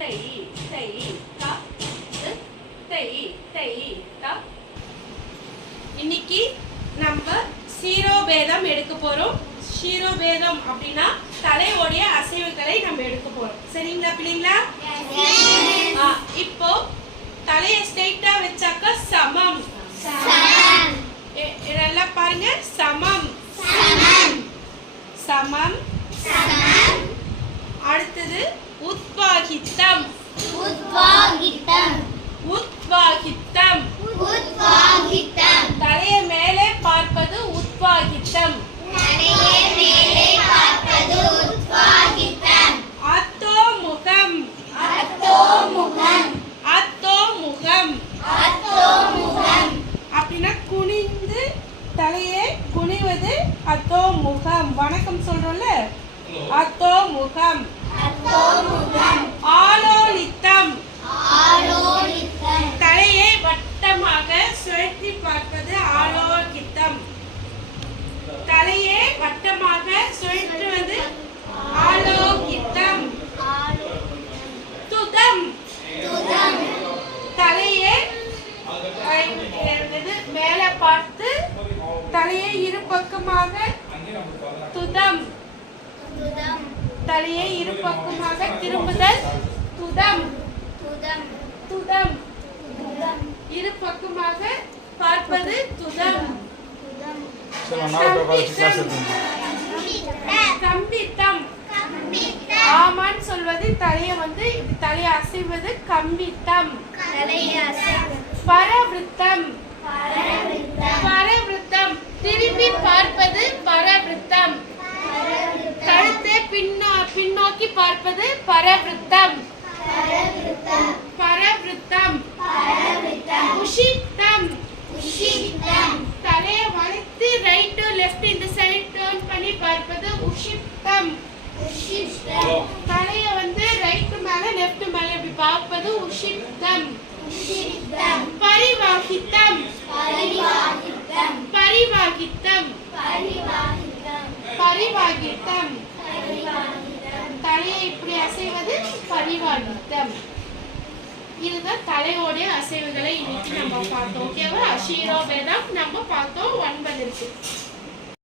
தை தை த தை தை த. இன்னைக்கு நம்ம சீரோபேதம் எடுக்க போறோம். சீரோபேதம் அப்படின்னா தலையோடைய அசைவுகளை நம்ம எடுக்க போறோம். சரிங்களா பிள்ளைங்களா? இப்போ தலையை ஸ்ட்ரைட்டா வச்சாக்க சமம். நல்லா பாருங்க, சமம் சமம். அடுத்தது உத்வாகித்தம். உத்வாகித்தம் தலையை மேலே பார்ப்பது உத்வாகித்தம். அத்தோமுகம். அத்தோமுகம் அப்படின்னா குனிந்து தலையை குனிவது அத்தோமுகம். வணக்கம் சொல்றோம்ல, அத்தோமுகம். ஆலோலித்தம் தலையை வட்டமாக சுழற்றி பார்ப்பது ஆலோகித்தம். தலையை வட்டமாக சுழற்றுவது ஆலோகித்தம். துதம் தலையை மேலே பார்த்து தலையை இரு பக்கமாக துதம். தலையை இரு பக்கமாக திரும்புதல் துதம். துதம் இரு பக்கமாக பார்ப்பது துதம். கம்பித்தம். ஆமான்னு சொல்வது தலையை தலையை அசைவது கம்பித்தம். பரவிருத்தம். பரவிருத்தம் திரும்பி பார்ப்பது பரவிருத்தம். கழுத்தை பின்னோக்கி பார்ப்பது பரவிருத்தம். பரவிருத்தம். உஷித்தம் தலையை வளைத்து ரைட் லெஃப்ட் இந்த சைடு டர்ன் பண்ணி பார்ப்பது உஷித்தம். தலையை ரைட் மேல லெஃப்ட் மேல இப்படி பார்ப்பது உஷித்தம். பரிவாகித்தம். பரிவாகித்தம் பரிவாகித்தம் தலையை இப்படி அசைவது பரிவாகித்தம். இதுதான் தலையோடைய அசைவுகளை இன்னைக்கு நம்ம பார்த்தோம். ஓகேவா? சீரோபேதம் நம்ம பார்த்தோம். 9 இருக்கு.